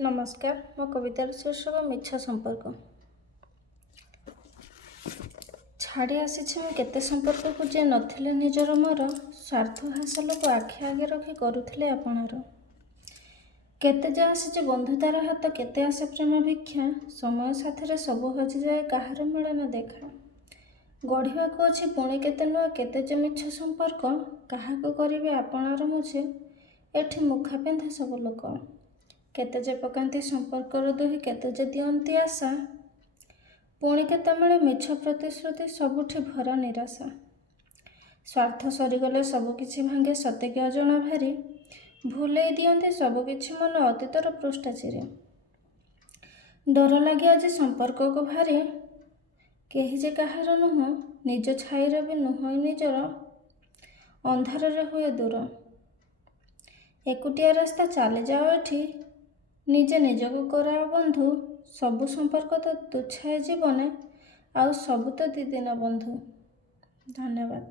ନମସ୍କାର, ମୋ କବିତାର ଶୀର୍ଷକ ମିଛ ସମ୍ପର୍କ। ଛାଡ଼ି ଆସିଛି ମୁଁ କେତେ ସମ୍ପର୍କକୁ ଯେ ନଥିଲେ ନିଜର ମୋର, ସ୍ୱାର୍ଥ ହାସଲକୁ ଆଖି ଆଗେ ରଖି କରୁଥିଲେ ଆପଣାର। କେତେ ଯେ ଆସିଛି ବନ୍ଧୁତାର ହାତ, କେତେ ଆସେ ପ୍ରେମ ଭିକ୍ଷା, ସମୟ ସାଥିରେ ସବୁ ହଜିଯାଏ କାହାର ମିଳେ ନା ଦେଖା। ଗଢ଼ିବାକୁ ଅଛି ପୁଣି କେତେ ନୂଆ, କେତେ ଯେ ମିଛ ସମ୍ପର୍କ, କାହାକୁ କରିବେ ଆପଣାର ମୁଝେ, ଏଠି ମୁଖା ପିନ୍ଧେ ସବୁ ଲୋକ। କେତେ ଯେ ପକାନ୍ତି ସମ୍ପର୍କର ଦୁହି, କେତେ ଯେ ଦିଅନ୍ତି ଆଶା, ପୁଣି କେତେବେଳେ ମିଛ ପ୍ରତିଶ୍ରୁତି, ସବୁଠି ଭରା ନିରାଶା। ସ୍ୱାର୍ଥ ସରିଗଲେ ସବୁ କିଛି ଭାଙ୍ଗେ ସତେକି ଅଜଣା ଭାରି, ଭୁଲେଇ ଦିଅନ୍ତି ସବୁ କିଛି ମନ ଅତୀତର ପୃଷ୍ଠା ଚିରି। ଡର ଲାଗେ ଆଜି ସମ୍ପର୍କକୁ ଭାରି, କେହି ଯେ କାହାର ନୁହଁ, ନିଜ ଛାଇର ବି ନୁହଁ ନିଜର, ଅନ୍ଧାରରେ ହୁଏ ଦୂର। ଏକୁଟିଆ ରାସ୍ତା ଚାଲିଯାଅ ଏଠି, ନିଜେ ନିଜକୁ କରାଅ ବନ୍ଧୁ, ସବୁ ସମ୍ପର୍କ ତ ତୁଚ୍ଛା ଏ ଜୀବନେ, ଆଉ ସବୁ ତ ଦିଦିନ ବନ୍ଧୁ। ଧନ୍ୟବାଦ।